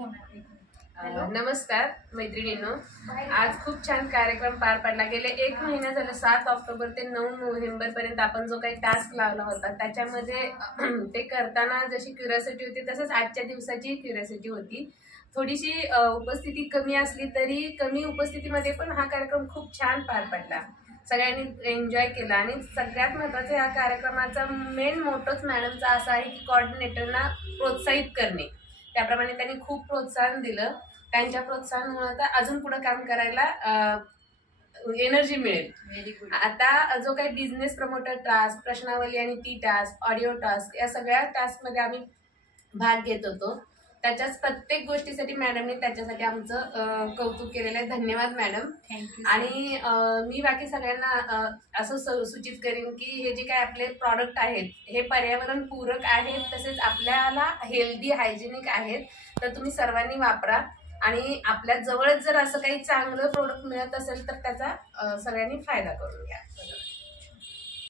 नमस्कार मैत्रिणींनो, आज खूप छान कार्यक्रम पार पडला। गेले 1 महिना झाला, 7 ऑक्टोबर ते 9 नोव्हेंबर पर्यंत आपण जो काही टास्क लावला होता त्याच्यामध्ये ते करताना जशी क्युरिओसिटी होती तसंच आजच्या दिवसाची क्युरिओसिटी होती। थोडीशी उपस्थिती कमी असली तरी कमी उपस्थितीमध्ये पण हा कार्यक्रम खूप छान पार पडला। सगळ्यांनी एन्जॉय केला आणि सगळ्यात महत्त्वाचं या कार्यक्रमाचा मेन मोटोच मॅडमचा असा आहे की कोऑर्डिनेटरना प्रोत्साहित करणे। त्याप्रमाणे त्यांनी खूप प्रोत्साहन दिलं। त्यांच्या प्रोत्साहनामुळे तर अजून पुढे काम करायला एनर्जी मिळेल। Very good. आता जो काही बिझनेस प्रमोटर टास्क, प्रश्नावली आणि ती टास्क, ऑडिओ टास्क या सगळ्या टास्कमध्ये आम्ही भाग घेत होतो। त्याच्याच प्रत्येक गोष्टीसाठी मॅडमने त्याच्यासाठी आमचं कौतुक केलेलं आहे। धन्यवाद मॅडम। थँक्यू। आणि मी बाकी सगळ्यांना असं सूचित करेन की हे जे काही आपले प्रॉडक्ट आहेत हे पर्यावरण पूरक आहेत, तसेच आपल्याला हेल्दी हायजेनिक आहेत। तर तुम्ही सर्वांनी वापरा आणि आपल्या जवळच जर असं काही चांगलं प्रोडक्ट मिळत असेल तर त्याचा सगळ्यांनी फायदा करून घ्या।